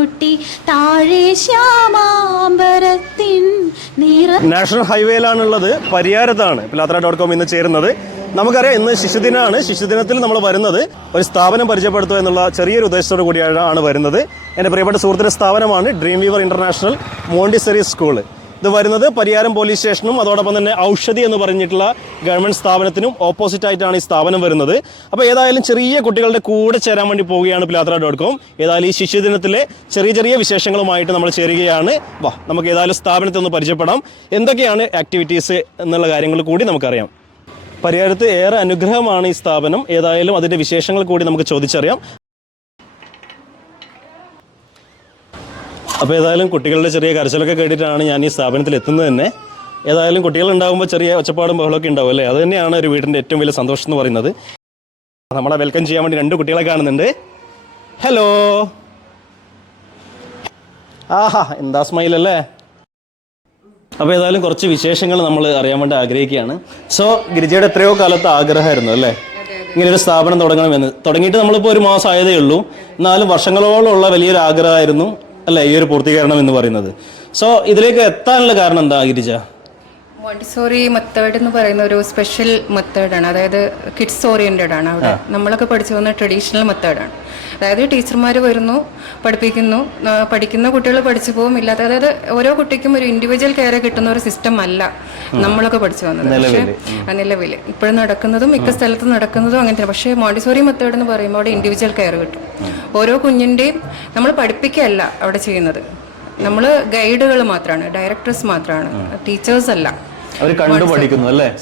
കൂട്ടി താഴെ ശ്യാമാംബരത്തിൻ നാഷണൽ ഹൈവേയിലാണുള്ളത്, പരിയാരത്താണ് പിലാത്തറ.com ഇന്ന് ചേരുന്നത്. നമുക്കറിയാം ഇന്ന് ശിശുദിനമാണ്. ശിശുദിനത്തിൽ നമ്മൾ വരുന്നത് ഒരു സ്ഥാപനം പരിചയപ്പെടുത്തുക എന്നുള്ള ചെറിയൊരു ഉദ്ദേശത്തോടു കൂടിയാണ് വരുന്നത്. എൻ്റെ പ്രിയപ്പെട്ട സുഹൃത്തിൻ്റെ സ്ഥാപനമാണ് dream weaver international Montessori school. ഇത് വരുന്നത് പരിയാരം പോലീസ് സ്റ്റേഷനും അതോടൊപ്പം തന്നെ ഔഷധി എന്ന് പറഞ്ഞിട്ടുള്ള ഗവൺമെൻറ് സ്ഥാപനത്തിനും ഓപ്പോസിറ്റ് ആയിട്ടാണ് ഈ സ്ഥാപനം വരുന്നത്. അപ്പോൾ ഏതായാലും ചെറിയ കുട്ടികളുടെ കൂടെ ചേരാൻ വേണ്ടി പോവുകയാണ് പിലാത്തറ.com. ഏതായാലും ഈ ശിശുദിനത്തിലെ ചെറിയ ചെറിയ വിശേഷങ്ങളുമായിട്ട് നമ്മൾ ചേരുകയാണ്. വാ, നമുക്ക് ഏതായാലും സ്ഥാപനത്തെ ഒന്ന് പരിചയപ്പെടാം. എന്തൊക്കെയാണ് ആക്ടിവിറ്റീസ് എന്നുള്ള കാര്യങ്ങൾ കൂടി നമുക്കറിയാം. പരിയാരത്ത് ഏറെ അനുഗ്രഹമാണ് ഈ സ്ഥാപനം. ഏതായാലും അതിൻ്റെ വിശേഷങ്ങൾ കൂടി നമുക്ക് ചോദിച്ചറിയാം. അപ്പോൾ ഏതായാലും കുട്ടികളുടെ ചെറിയ കരച്ചിലൊക്കെ കേട്ടിട്ടാണ് ഞാൻ ഈ സ്ഥാപനത്തിൽ എത്തുന്നത് തന്നെ. ഏതായാലും കുട്ടികളുണ്ടാകുമ്പോൾ ചെറിയ ഒച്ചപ്പാടും ബഹളമൊക്കെ ഉണ്ടാവും അല്ലേ? അത് തന്നെയാണ് ഒരു വീടിൻ്റെ ഏറ്റവും വലിയ സന്തോഷം എന്ന് പറയുന്നത്. നമ്മളെ വെൽക്കം ചെയ്യാൻ വേണ്ടി 2 കുട്ടികളെ കാണുന്നുണ്ട്. ഹലോ, ആഹാ എന്താ സ്മൈലല്ലേ. അപ്പോൾ ഏതായാലും കുറച്ച് വിശേഷങ്ങൾ നമ്മൾ അറിയാൻ വേണ്ടി ആഗ്രഹിക്കുകയാണ്. സോ ഗിരിജയുടെ എത്രയോ കാലത്ത് ആഗ്രഹമായിരുന്നു അല്ലേ ഇങ്ങനൊരു സ്ഥാപനം തുടങ്ങണമെന്ന്. തുടങ്ങിയിട്ട് നമ്മളിപ്പോൾ ഒരു മാസം ആയതേ ഉള്ളൂ. എന്നാലും വർഷങ്ങളോളമുള്ള വലിയൊരു ആഗ്രഹമായിരുന്നു അല്ലേ ഈ ഒരു പൂർത്തീകരണം എന്ന് പറയുന്നത്. സോ ഇതിലേക്ക് എത്താനുള്ള കാരണം എന്താ ഗിരിജ? മോണ്ടിസോറി മെത്തേഡ് എന്ന് പറയുന്ന ഒരു സ്പെഷ്യൽ മെത്തേഡാണ്. അതായത് കിഡ്സ് ഓറിയന്റഡ് ആണ്. അവിടെ നമ്മളൊക്കെ പഠിച്ചു വന്ന ട്രഡീഷണൽ മെത്തേഡാണ്. അതായത് ടീച്ചർമാർ വരുന്നു, പഠിപ്പിക്കുന്നു, പഠിക്കുന്ന കുട്ടികൾ പഠിച്ചു പോകും. ഇല്ലാത്ത അതായത് ഓരോ കുട്ടിക്കും ഒരു ഇൻഡിവിജ്വൽ കെയർ കിട്ടുന്ന ഒരു സിസ്റ്റം അല്ല നമ്മളൊക്കെ പഠിച്ചു വന്നത്. പക്ഷേ നിലവിൽ ഇപ്പോഴും നടക്കുന്നതും മിക്ക സ്ഥലത്തും നടക്കുന്നതും അങ്ങനത്തെ. പക്ഷേ മോണ്ടിസോറി മെത്തേഡ് എന്ന് പറയുമ്പോൾ അവിടെ ഇൻഡിവിജ്വൽ കെയർ കിട്ടും. ഓരോ കുഞ്ഞിൻ്റെയും നമ്മൾ പഠിപ്പിക്കുകയല്ല അവിടെ ചെയ്യുന്നത്. നമ്മൾ ഗൈഡുകൾ മാത്രമാണ്, ഡയറക്ടേഴ്സ് മാത്രമാണ്, ടീച്ചേഴ്സ് അല്ല.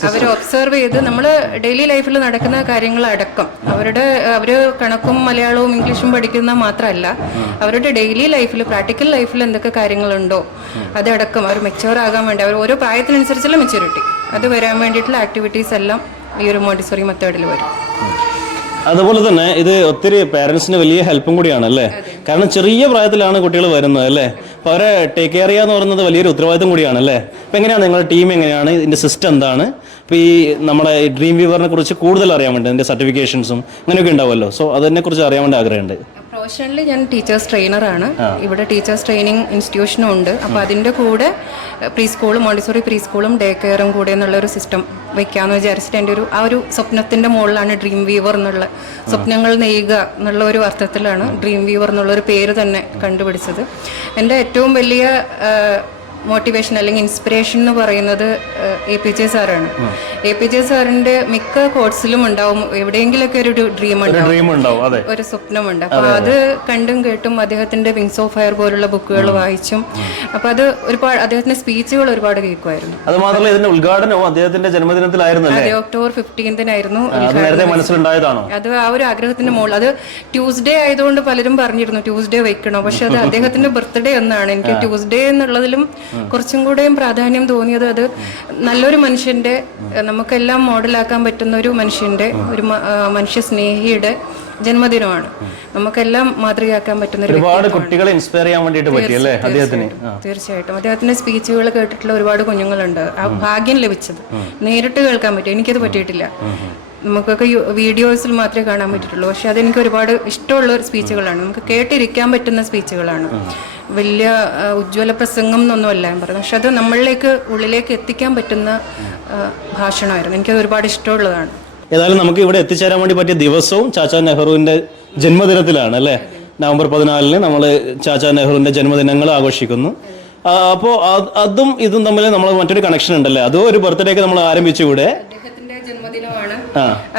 അവർ ഒബ്സർവ് ചെയ്ത് നമ്മൾ ഡെയിലി ലൈഫിൽ നടക്കുന്ന കാര്യങ്ങളടക്കം അവര് കണക്കും മലയാളവും ഇംഗ്ലീഷും പഠിക്കുന്ന മാത്രമല്ല, അവരുടെ ഡെയിലി ലൈഫിൽ പ്രാക്ടിക്കൽ ലൈഫിൽ എന്തൊക്കെ കാര്യങ്ങളുണ്ടോ അതടക്കം അവർ മെച്യൂർ ആകാൻ വേണ്ടി അവർ ഓരോ പ്രായത്തിനനുസരിച്ചുള്ള മെച്യൂരിറ്റി അത് വരാൻ വേണ്ടിയിട്ടുള്ള ആക്ടിവിറ്റീസ് എല്ലാം ഈ ഒരു മോണ്ടിസോറി മെത്തേഡിൽ വരും. അതുപോലെ തന്നെ ഇത് ഒത്തിരി പേരൻസിന് വലിയ ഹെൽപ്പും കൂടിയാണ് അല്ലേ? കാരണം ചെറിയ പ്രായത്തിലാണ് കുട്ടികൾ വരുന്നത് അല്ലേ? അപ്പോൾ അവരെ ടേക്ക് കെയർ ചെയ്യുക എന്ന് പറയുന്നത് വലിയൊരു ഉത്തരവാദിത്തം കൂടിയാണ് അല്ലേ? അപ്പോൾ എങ്ങനെയാണ് നിങ്ങളുടെ ടീം, എങ്ങനെയാണ് ഇതിൻ്റെ സിസ്റ്റം എന്താണ്? ഇപ്പോൾ ഈ നമ്മുടെ ഡ്രീം വീവറിനെ കുറിച്ച് കൂടുതൽ അറിയാൻ വേണ്ടി അതിൻ്റെ സർട്ടിഫിക്കേഷൻസും അങ്ങനെയൊക്കെ ഉണ്ടാവുമല്ലോ. സോ അതിനെക്കുറിച്ച് അറിയാൻ വേണ്ടി ആഗ്രഹമുണ്ട്. പ്രൊഫഷണലി ഞാൻ ടീച്ചേഴ്സ് ട്രെയിനറാണ്. ഇവിടെ ടീച്ചേഴ്സ് ട്രെയിനിങ് ഇൻസ്റ്റിറ്റ്യൂഷനും ഉണ്ട്. അപ്പോൾ അതിൻ്റെ കൂടെ പ്രീ സ്കൂളും മോണ്ടിസോറി പ്രീ സ്കൂളും ഡേ കെയറും കൂടെ എന്നുള്ളൊരു സിസ്റ്റം വയ്ക്കാമെന്ന് വിചാരിച്ചിട്ട് എൻ്റെ ആ ഒരു സ്വപ്നത്തിൻ്റെ മുകളിലാണ് ഡ്രീം വീവർ എന്നുള്ള സ്വപ്നങ്ങൾ നെയ്യുക എന്നുള്ള ഒരു അർത്ഥത്തിലാണ് ഡ്രീം വീവർ എന്നുള്ളൊരു പേര് തന്നെ കണ്ടുപിടിച്ചത്. എൻ്റെ ഏറ്റവും വലിയ മോട്ടിവേഷൻ അല്ലെങ്കിൽ ഇൻസ്പിറേഷൻ എന്ന് പറയുന്നത് APJ സാറാണ്. APJ സാറിന്റെ മിക്ക കോഴ്സിലും ഉണ്ടാവും എവിടെയെങ്കിലൊക്കെ ഒരു ഡ്രീം ഉണ്ടാവും, ഒരു സ്വപ്നമുണ്ട്. അപ്പൊ അത് കണ്ടും കേട്ടും അദ്ദേഹത്തിന്റെ വിങ്സ് ഓഫ് ഫയർ പോലുള്ള ബുക്കുകൾ വായിച്ചും അപ്പൊ അത് ഒരുപാട് അദ്ദേഹത്തിന്റെ സ്പീച്ചുകൾ ഒരുപാട് കേൾക്കുമായിരുന്നു. അത് മാത്രമല്ല ഇതിന്റെ ഉദ്ഘാടനവും അദ്ദേഹത്തിന്റെ ജന്മദിനത്തിലായിരുന്നു. അതെ, October 15-നായിരുന്നു. അത് ആ ഒരു ആഗ്രഹത്തിന്റെ മുകളിൽ അത് ട്യൂസ്ഡേ ആയതുകൊണ്ട് പലരും പറഞ്ഞിരുന്നു ട്യൂസ്ഡേ വെക്കണോ, പക്ഷെ അത് അദ്ദേഹത്തിന്റെ ബർത്ത്ഡേ എന്നാണ്. എനിക്ക് ട്യൂസ്ഡേ എന്നുള്ളതിലും കുറച്ചും കൂടെയും പ്രാധാന്യം തോന്നിയത് അത് നല്ലൊരു മനുഷ്യന്റെ, നമുക്കെല്ലാം മോഡലാക്കാൻ പറ്റുന്ന ഒരു മനുഷ്യന്റെ, ഒരു മനുഷ്യ സ്നേഹിയുടെ ജന്മദിനമാണ്. നമുക്കെല്ലാം മാതൃകയാക്കാൻ പറ്റുന്ന ഒരുപാട് കുട്ടികളെ ഇൻസ്പയർ ചെയ്യാൻ വേണ്ടിയിട്ട് പറ്റിയല്ലേ അദ്ദേഹത്തിന്. തീർച്ചയായിട്ടും അദ്ദേഹത്തിന്റെ സ്പീച്ചുകൾ കേട്ടിട്ടുള്ള ഒരുപാട് കുഞ്ഞുങ്ങളുണ്ട്. ആ ഭാഗ്യം ലഭിച്ചത് നേരിട്ട് കേൾക്കാൻ പറ്റും. എനിക്കത് പറ്റിയിട്ടില്ല. നമുക്കൊക്കെ വീഡിയോസിൽ മാത്രമേ കാണാൻ പറ്റിയിട്ടുള്ളൂ. പക്ഷെ അതെനിക്ക് ഒരുപാട് ഇഷ്ടമുള്ള സ്പീച്ചുകളാണ്. നമുക്ക് കേട്ടിരിക്കാൻ പറ്റുന്ന സ്പീച്ചുകളാണ്. വലിയ ഉജ്ജ്വല പ്രസംഗം എന്നൊന്നുമല്ല ഞാൻ പറയുന്നത്, പക്ഷെ അത് നമ്മളിലേക്ക് ഉള്ളിലേക്ക് എത്തിക്കാൻ പറ്റുന്ന ഭാഷണമായിരുന്നു. എനിക്കത് ഒരുപാട് ഇഷ്ടമുള്ളതാണ്. ഏതായാലും നമുക്ക് ഇവിടെ എത്തിച്ചേരാൻ വേണ്ടി പറ്റിയ ദിവസവും ചാച്ചാ നെഹ്റുവിന്റെ ജന്മദിനത്തിലാണ് അല്ലേ? November 14 നമ്മൾ ചാച്ചാ നെഹ്റുവിന്റെ ജന്മദിനങ്ങൾ ആഘോഷിക്കുന്നു. അപ്പോൾ അതും ഇതും തമ്മിൽ നമ്മൾ മറ്റൊരു കണക്ഷൻ ഉണ്ടല്ലേ? അതും ഒരു ബർത്ത്ഡേക്ക് നമ്മൾ ആരംഭിച്ചു ഇവിടെ. ജന്മദിനമാണ്.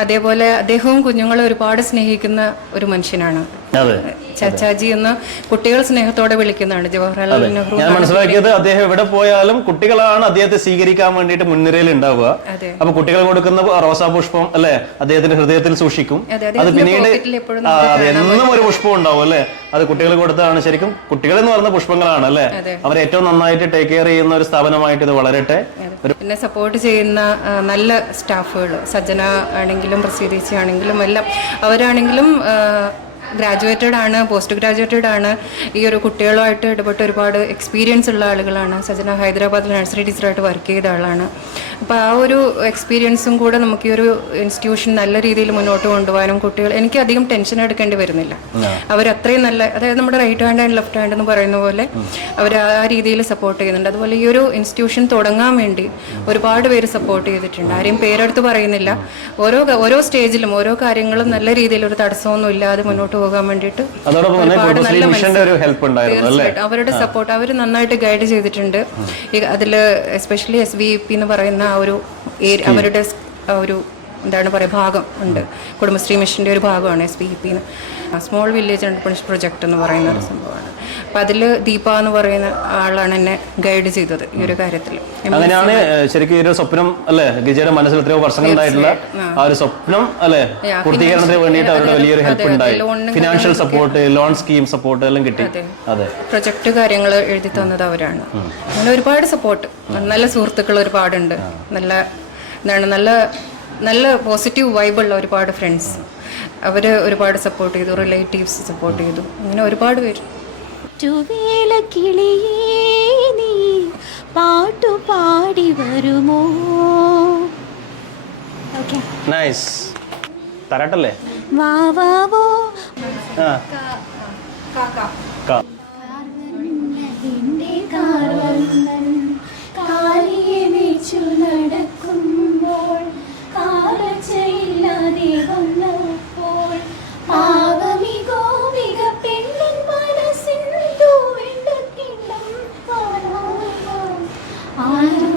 അതേപോലെ അദ്ദേഹവും കുഞ്ഞുങ്ങളെ ഒരുപാട് സ്നേഹിക്കുന്ന ഒരു മനുഷ്യനാണ്. ചാച്ചാജി എന്ന് കുട്ടികൾ സ്നേഹത്തോടെ വിളിക്കുന്നതാണ്. ജവഹർലാൽ നെഹ്റു ഞാൻ മനസ്സിലാക്കിയത് അദ്ദേഹം എവിടെ പോയാലും കുട്ടികളാണ് അദ്ദേഹത്തെ സ്വീകരിക്കാൻ വേണ്ടിയിട്ട് മുൻനിരയിൽ ഉണ്ടാവുക. അപ്പൊ കുട്ടികൾ കൊടുക്കുന്ന റോസാപുഷ്പം അല്ലെ അദ്ദേഹത്തിന്റെ ഹൃദയത്തിൽ സൂക്ഷിക്കും. അത് പിന്നീട് എന്നും ഒരു പുഷ്പം ഉണ്ടാവും അല്ലെ? അത് കുട്ടികൾ കൊടുത്തതാണ്. ശരിക്കും കുട്ടികൾ എന്ന് പറയുന്ന പുഷ്പങ്ങളാണ് അല്ലെ? അവരെ ഏറ്റവും നന്നായിട്ട് ടേക്ക് കെയർ ചെയ്യുന്ന ഒരു സ്ഥാപനമായിട്ട് ഇത് വളരട്ടെ. പിന്നെ സപ്പോർട്ട് ചെയ്യുന്ന നല്ല സ്റ്റാഫുകൾ, സജ്ജന ആണെങ്കിലും പ്രസീദിച്ചി ആണെങ്കിലും എല്ലാം അവരാണെങ്കിലും ഗ്രാജുവേറ്റഡ് ആണ്, പോസ്റ്റ് ഗ്രാജുവേറ്റഡ് ആണ്. ഈ ഒരു കുട്ടികളുമായിട്ട് ഇടപെട്ട് ഒരുപാട് എക്സ്പീരിയൻസ് ഉള്ള ആളുകളാണ്. സജന ഹൈദരാബാദിൽ നഴ്സറി ടീച്ചറായിട്ട് വർക്ക് ചെയ്ത ആളാണ്. അപ്പോൾ ആ ഒരു എക്സ്പീരിയൻസും കൂടെ നമുക്ക് ഈ ഒരു ഇൻസ്റ്റിറ്റ്യൂഷൻ നല്ല രീതിയിൽ മുന്നോട്ട് കൊണ്ടുപോകാനും കുട്ടികൾ എനിക്ക് അധികം ടെൻഷൻ എടുക്കേണ്ടി വരുന്നില്ല. അവരത്രയും നല്ല, അതായത് നമ്മുടെ right hand and left hand എന്ന് പറയുന്ന പോലെ അവർ ആ രീതിയിൽ സപ്പോർട്ട് ചെയ്യുന്നുണ്ട്. അതുപോലെ ഈ ഒരു ഇൻസ്റ്റിറ്റ്യൂഷൻ തുടങ്ങാൻ വേണ്ടി ഒരുപാട് പേര് സപ്പോർട്ട് ചെയ്തിട്ടുണ്ട്. ആരെയും പേരെടുത്ത് പറയുന്നില്ല. ഓരോ സ്റ്റേജിലും ഓരോ കാര്യങ്ങളും നല്ല രീതിയിൽ ഒരു തടസ്സമൊന്നും ഇല്ലാതെ മുന്നോട്ട് പോകാൻ വേണ്ടിയിട്ട് ഒരുപാട് നല്ല തീർച്ചയായിട്ടും അവരുടെ സപ്പോർട്ട് അവർ നന്നായിട്ട് ഗൈഡ് ചെയ്തിട്ടുണ്ട്. അതിൽ എസ്പെഷ്യലി SVP എന്ന് പറയുന്ന ആ ഒരു അവരുടെ ഒരു എന്താണ് പറയുക ഭാഗം ഉണ്ട്. കുടുംബശ്രീ മിഷൻ്റെ ഒരു ഭാഗമാണ് SVP എന്ന്. സ്മോൾ വില്ലേജ് എൻ്റർപ്രണർഷിപ്പ് പ്രൊജക്ട് എന്ന് പറയുന്ന ഒരു സംഭവമാണ്. അപ്പം അതിൽ ദീപ എന്ന് പറയുന്ന ആളാണ് എന്നെ ഗൈഡ് ചെയ്തത് ഈ ഒരു കാര്യത്തിൽ. അങ്ങനെയാണ് ശരിക്കും ഈ ഒരു സ്വപ്നം അല്ലെ ഗിജയുടെ മനസ്സിൽ എത്രയോ വർഷങ്ങളുണ്ടായിട്ടുള്ള ആ ഒരു സ്വപ്നം അല്ലെ പൂർത്തീകരണത്തിന് വേണ്ടിയിട്ട് അവരുടെ വലിയൊരു ഹെൽപ്പ് ഉണ്ടായി. Financial support, loan scheme support എല്ലാം കിട്ടി. അതെ, പ്രൊജക്ട് കാര്യങ്ങൾ എഴുതി തന്നത് അവരാണ്. അങ്ങനെ ഒരുപാട് സപ്പോർട്ട്, നല്ല സുഹൃത്തുക്കൾ ഒരുപാടുണ്ട്. നല്ല പോസിറ്റീവ് വൈബുള്ള ഒരുപാട് ഫ്രണ്ട്സ്, അവർ ഒരുപാട് സപ്പോർട്ട് ചെയ്തു. റിലേറ്റീവ്സ് സപ്പോർട്ട് ചെയ്തു. അങ്ങനെ ഒരുപാട് പേര്. നീ പാട്ടു പാടി വരുമോ? നൈസ്. തരാട്ടല്ലേ? വാവാവോ നടക്കുമ്പോൾ കാലച്ചയില്ലാതെ വന്നപ്പോൾ പാവമി ഗോപിക പെണ്ണിൻ മനസ്സിൻ തൂവെണ്ടക്കിണ്ണം ആരും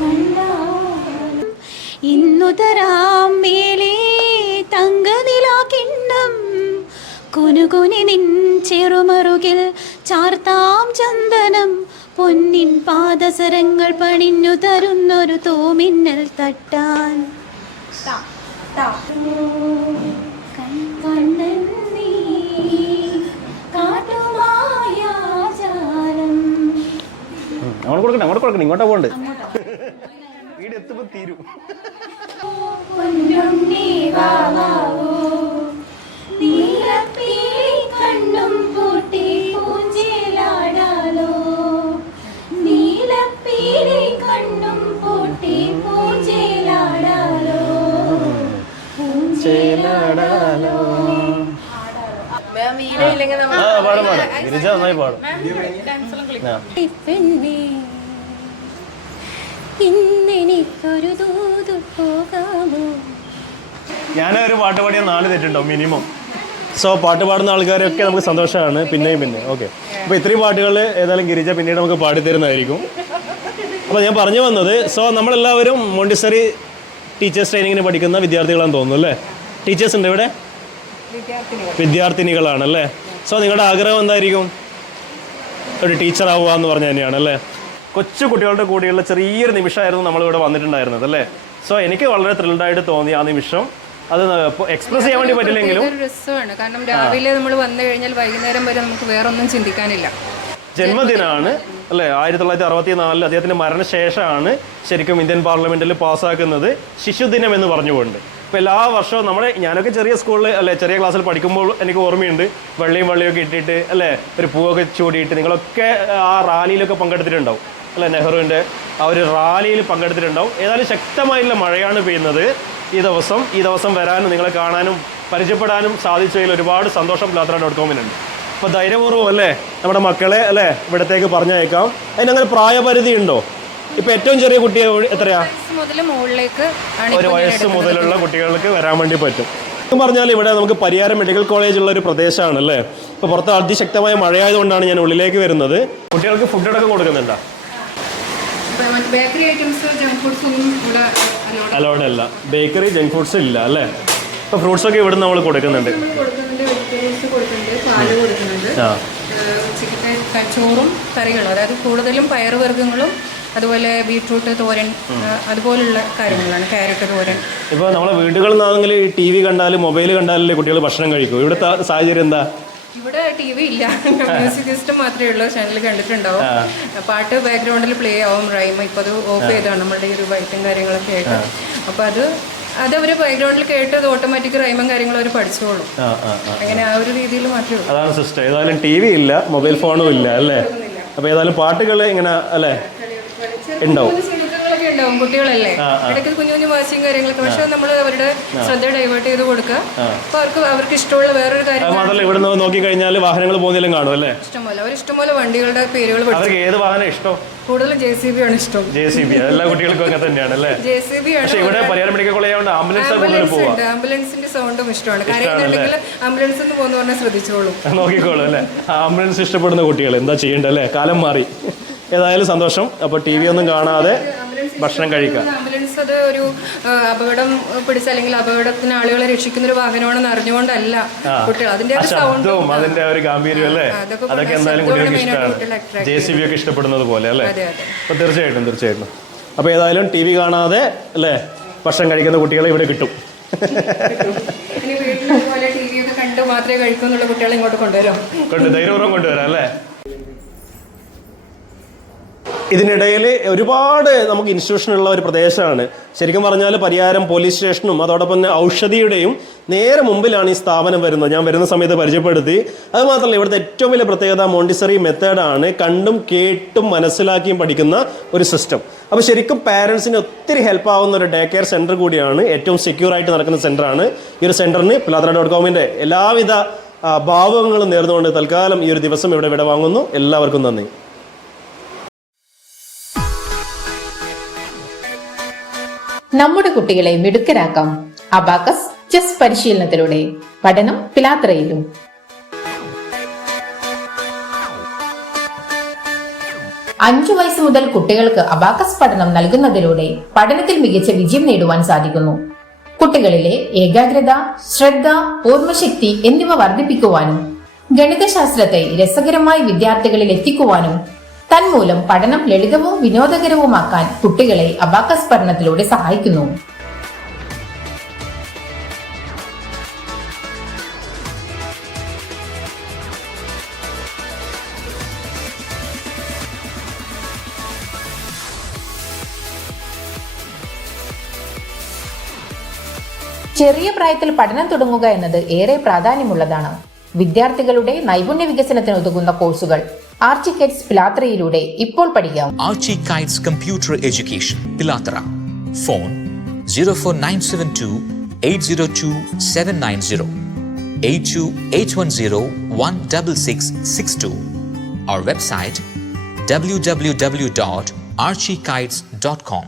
കണ്ടാലും ഇന്നുതരാം മേലേ തങ്കനിലാകിണ്ണം കുനുകുനി നിൻ ചെറുമറുകിൽ ചാർത്താം ചന്ദനം പൊന്നിൻ പാദസരങ്ങൾ പണിഞ്ഞു തരുന്നൊരു തോമിന്നൽ തട്ടാൻ കണ്ണൻ നീ കാട്ടുമായാജാലം. അങ്ങോട്ട് കൊടുക്കണം, ഇങ്ങോട്ടാ പോണ്ട്. വീട് എത്തുമ്പോ തീരും. കണ്ണും പൂട്ടി പൂഞ്ചേലാടാലോ, നീലപ്പീലി കണ്ണും പൂട്ടി പൂഞ്ചേലാടാലോ, പൂഞ്ചേലാടാലോ. ഗിരിജ നന്നായി പാടും. ഇന്നെനിക്കൊരു ദൂതു പോകാമോ? ഞാനൊരു പാട്ട് പാടിയ 4 തെറ്റുണ്ടോ മിനിമം. സോ പാട്ട് പാടുന്ന ആൾക്കാരൊക്കെ നമുക്ക് സന്തോഷമാണ്. പിന്നെ ഓക്കെ. അപ്പോൾ ഇത്രയും പാട്ടുകൾ ഏതായാലും ഗിരിജ പിന്നീട് നമുക്ക് പാടിത്തരുന്നതായിരിക്കും. അപ്പോൾ ഞാൻ പറഞ്ഞു വന്നത്, സോ നമ്മളെല്ലാവരും മോണ്ടിസറി ടീച്ചേഴ്സ് ട്രെയിനിങ്ങിന് പഠിക്കുന്ന വിദ്യാർത്ഥികളാണെന്ന് തോന്നുന്നു അല്ലേ? ടീച്ചേഴ്സ് ഉണ്ട് ഇവിടെ? വിദ്യാർത്ഥിനികളാണല്ലേ? സോ നിങ്ങളുടെ ആഗ്രഹം എന്തായിരിക്കും? ഒരു ടീച്ചർ ആവുക എന്ന് പറഞ്ഞ തന്നെയാണ് അല്ലേ? കൊച്ചു കുട്ടികളുടെ കൂടെയുള്ള ചെറിയൊരു നിമിഷമായിരുന്നു നമ്മളിവിടെ വന്നിട്ടുണ്ടായിരുന്നത് അല്ലേ? സോ എനിക്ക് വളരെ ത്രില്ഡായിട്ട് തോന്നി ആ നിമിഷം. അത് എക്സ്പ്രസ് ചെയ്യാൻ വേണ്ടി പറ്റില്ലെങ്കിലും രസമാണ്. കാരണം രാവിലെ നമ്മൾ വന്നു കഴിഞ്ഞാൽ വൈകുന്നേരം വരെ നമുക്ക് വേറൊന്നും ചിന്തിക്കാനില്ല. ജന്മദിനമാണ് അല്ലേ? 1964 അദ്ദേഹത്തിന്റെ മരണശേഷമാണ് ശരിക്കും ഇന്ത്യൻ പാർലമെന്റിൽ പാസ്സാക്കുന്നത് ശിശുദിനം എന്ന് പറഞ്ഞുകൊണ്ട്. ഇപ്പോൾ എല്ലാ വർഷവും ഞാനൊക്കെ ചെറിയ സ്കൂളിൽ അല്ലെ ചെറിയ ക്ലാസ്സിൽ പഠിക്കുമ്പോൾ എനിക്ക് ഓർമ്മയുണ്ട്, വെള്ളിയൊക്കെ ഇട്ടിട്ട് അല്ലേ ഒരു പൂവൊക്കെ ചൂടിയിട്ട് നിങ്ങളൊക്കെ ആ റാലിയിലൊക്കെ പങ്കെടുത്തിട്ടുണ്ടാവും അല്ലെ? നെഹ്റുവിൻ്റെ ആ ഒരു റാലിയിൽ പങ്കെടുത്തിട്ടുണ്ടാവും. ഏതായാലും ശക്തമായിട്ടുള്ള മഴയാണ് പെയ്യുന്നത് ഈ ദിവസം വരാനും നിങ്ങളെ കാണാനും പരിചയപ്പെടാനും സാധിച്ചതിൽ ഒരുപാട് സന്തോഷം pilathra.com-നുണ്ട്. അപ്പോൾ ധൈര്യപൂർവ്വം അല്ലേ നമ്മുടെ മക്കളെ അല്ലേ ഇവിടത്തേക്ക് പറഞ്ഞയക്കാം. അതിനങ്ങനെ പ്രായപരിധി ഉണ്ടോ? ഇപ്പൊ ഏറ്റവും ചെറിയ കുട്ടിയെ എത്രയാ? 1 വയസ്സ് മുതലുള്ള കുട്ടികൾക്ക് വരാൻ വേണ്ടി പറ്റും. പറഞ്ഞാൽ ഇവിടെ നമുക്ക് പരിയാരം മെഡിക്കൽ കോളേജ് ഉള്ള ഒരു പ്രദേശമാണ് അല്ലേ? ഇപ്പൊ പുറത്ത് അതിശക്തമായ മഴയായതുകൊണ്ടാണ് ഞാൻ ഉള്ളിലേക്ക് വരുന്നത്. കുട്ടികൾക്ക് ഫുഡ് അടക്കം കൊടുക്കുന്നുണ്ടോ? അലോഡ് അല്ല, ബേക്കറി ജങ്ക് ഫുഡ്സ് ഇല്ല അല്ലേ? ഇപ്പൊ ഫ്രൂട്ട്സ് ഒക്കെ ഇവിടെ നമ്മൾ കൊടുക്കുന്നുണ്ട്. ചോറും കറികളും, അതായത് കൂടുതലും പയറുവർഗ്ഗങ്ങളും അതുപോലെ ബീട്രൂട്ട് തോരൻ അതുപോലുള്ള കാര്യങ്ങളാണ്. ക്യാരറ്റ് തോരൻ. ഇപ്പോൾ നമ്മളെ വീടുകളിൽ നിന്നാണെങ്കിൽ TV കണ്ടാലും മൊബൈൽ കണ്ടാലല്ലേ കുട്ടികൾ ഭക്ഷണം കഴിക്കും. ഇവിടുത്തെ സാഹചര്യം എന്താ? ഇവിടെ TV ഇല്ല, മ്യൂസിക് സിസ്റ്റം മാത്രമേ ഉള്ളൂ. ചാനൽ കണ്ടിട്ടുണ്ടാവും. പാട്ട് ബാക്ക്ഗ്രൗണ്ടിൽ പ്ലേ ആവും, റൈം. ഇപ്പോൾ അത് ഓഫ് ചെയ്താണ് നമ്മളുടെ ഈ ഒരു വൈറ്റും കാര്യങ്ങളൊക്കെ ആയിട്ട്. അപ്പോൾ അത് അത് അവർ ബാക്ക്ഗ്രൗണ്ടിൽ കേട്ടത് ഓട്ടോമാറ്റിക് റൈമും കാര്യങ്ങളും അവർ പഠിച്ചോളും. അങ്ങനെ ആ ഒരു രീതിയിൽ മാത്രമേ ഉള്ളൂ. അതാണ് സിസ്റ്റം. ഏതായാലും TV ഇല്ല, മൊബൈൽ ഫോണും ഇല്ല അല്ലേ? അപ്പോൾ ഏതായാലും പാട്ടുകൾ ഇങ്ങനെ അല്ലേ ഉണ്ടാവും, ഉണ്ടാവും. കുട്ടികളല്ലേ, ഇടയ്ക്ക് കുഞ്ഞു കുഞ്ഞു വാശിയും കാര്യങ്ങളൊക്കെ. പക്ഷെ നമ്മൾ അവരുടെ ശ്രദ്ധ ഡൈവേർട്ട് ചെയ്ത് കൊടുക്കുക. അപ്പോൾ അവർക്ക് ഇഷ്ടമുള്ള വേറൊരു കാര്യം മാത്രമല്ല, ഇവിടെ നിന്ന് നോക്കി കഴിഞ്ഞാൽ വാഹനങ്ങൾ പോകുന്നതിലും കാണും അല്ലേ? ഇഷ്ടംപോലെ അവർ ഇഷ്ടംപോലെ വണ്ടികളുടെ പേരുകൾ പഠിച്ചു. ഏത് വാഹനം ഇഷ്ടം? കൂടുതലും JCB ആണ് ഇഷ്ടം. JCB എല്ലാ കുട്ടികൾക്കും ഒക്കെ തന്നെയാണ് അല്ലേ? JCB ആണ്. പക്ഷേ ഇവിടെ പരിയാരം മെഡിക്കൽ കോളേജ് ആയതുകൊണ്ട് ആംബുലൻസിന്റെ സൗണ്ടും ഇഷ്ടമാണ്. കരയുന്നുണ്ടെങ്കിൽ ആംബുലൻസ് എന്ന് പോകുന്ന പറഞ്ഞാൽ ശ്രദ്ധിച്ചോളും, നോക്കിക്കോളും അല്ലേ? ആംബുലൻസ് ഇഷ്ടപ്പെടുന്ന കുട്ടികൾ എന്താ ചെയ്യേണ്ടത് അല്ലേ? കാലം മാറി. ഏതായാലും സന്തോഷം. അപ്പോൾ TV ഒന്നും കാണാതെ ഭക്ഷണം കഴിക്കുക. ആംബുലൻസ് അത് ഒരു അപകടം പിടിച്ച അല്ലെങ്കിൽ അപകടത്തിന് ആളുകളെ രക്ഷിക്കുന്ന ഒരു വാഹനമാണെന്ന് അറിഞ്ഞുകൊണ്ടല്ല കുട്ടികൾ അതിന്റെ ശബ്ദവും അതിന്റെ ഒരു ഗാംഭീര്യം അല്ലേ, അതൊക്കെ എന്തായാലും കുട്ടികൾക്ക് ഇഷ്ടമാണ്. JCB ഒക്കെ ഇഷ്ടപ്പെടുന്നത് പോലെ അല്ലേ? അപ്പോൾ തീർച്ചയായിട്ടും. അപ്പോൾ ഏതായാലും TV കാണാതെ അല്ലേ ഭക്ഷണം കഴിക്കുന്ന കുട്ടികളെ ഇവിടെ കിട്ടും. ഇനി വീട്ടിൽ ഇതുപോലെ TV ഒക്കെ കണ്ട് മാത്രമേ കഴിക്കൂ എന്നുള്ള കുട്ടികളെ ഇങ്ങോട്ട് ധൈര്യപൂർവ്വം കൊണ്ടുവരാം അല്ലേ? ഇതിനിടയിൽ ഒരുപാട് നമുക്ക് ഇൻസ്റ്റിറ്റ്യൂഷനുള്ള ഒരു പ്രദേശമാണ്. ശരിക്കും പറഞ്ഞാൽ പരിയാരം പോലീസ് സ്റ്റേഷനും അതോടൊപ്പം തന്നെ ഔഷധിയുടെയും നേരെ മുമ്പിലാണ് ഈ സ്ഥാപനം വരുന്നത്. ഞാൻ വരുന്ന സമയത്ത് പരിചയപ്പെടുത്തി. അത് മാത്രമല്ല, ഇവിടുത്തെ ഏറ്റവും വലിയ പ്രത്യേകത മോണ്ടിസറി മെത്തേഡാണ്. കണ്ടും കേട്ടും മനസ്സിലാക്കിയും പഠിക്കുന്ന ഒരു സിസ്റ്റം. അപ്പോൾ ശരിക്കും പാരൻസിന് ഒത്തിരി ഹെൽപ്പ് ആവുന്ന ഒരു ഡേ കെയർ സെൻറ്റർ കൂടിയാണ്. ഏറ്റവും സെക്യൂർ ആയിട്ട് നടക്കുന്ന സെൻ്ററാണ് ഈ ഒരു സെൻറ്ററിന് pilathra.com എല്ലാവിധ ഭാവങ്ങളും നേർന്നുകൊണ്ട് തൽക്കാലം ഈ ഒരു ദിവസം ഇവിടെ വിടവാങ്ങുന്നു. എല്ലാവർക്കും നന്ദി. നമ്മുടെ കുട്ടികളെ മിടുക്കരാക്കാം അബാക്കസ് ചെസ് പരിശീലനത്തിലൂടെ. പഠനം പിലാത്രയിലും. 5 വയസ്സ് മുതൽ കുട്ടികൾക്ക് അബാക്കസ് പഠനം നൽകുന്നതിലൂടെ പഠനത്തിൽ മികച്ച വിജയം നേടുവാൻ സാധിക്കുന്നു. കുട്ടികളിലെ ഏകാഗ്രത, ശ്രദ്ധ, ഓർമ്മശക്തി എന്നിവ വർദ്ധിപ്പിക്കുവാനും ഗണിതശാസ്ത്രത്തെ രസകരമായി വിദ്യാർത്ഥികളിൽ എത്തിക്കുവാനും തന്മൂലം പഠനം ലളിതവും വിനോദകരവുമാക്കാൻ കുട്ടികളെ അബാക്കസ് പഠനത്തിലൂടെ സഹായിക്കുന്നു. ചെറിയ പ്രായത്തിൽ പഠനം തുടങ്ങുക എന്നത് ഏറെ പ്രാധാന്യമുള്ളതാണ്. വിദ്യാർത്ഥികളുടെ നൈപുണ്യ വികസനത്തിന് ഉതകുന്ന കോഴ്സുകൾ ആർച്ചി കൈറ്റ്സ് പിലാത്രയിലൂടെ ഇപ്പോൾ പഠിക്കാം. ആർച്ചി kites computer education Pilathara. Phone 04972 802 790 82 810 16662. Our website www.archikites.com.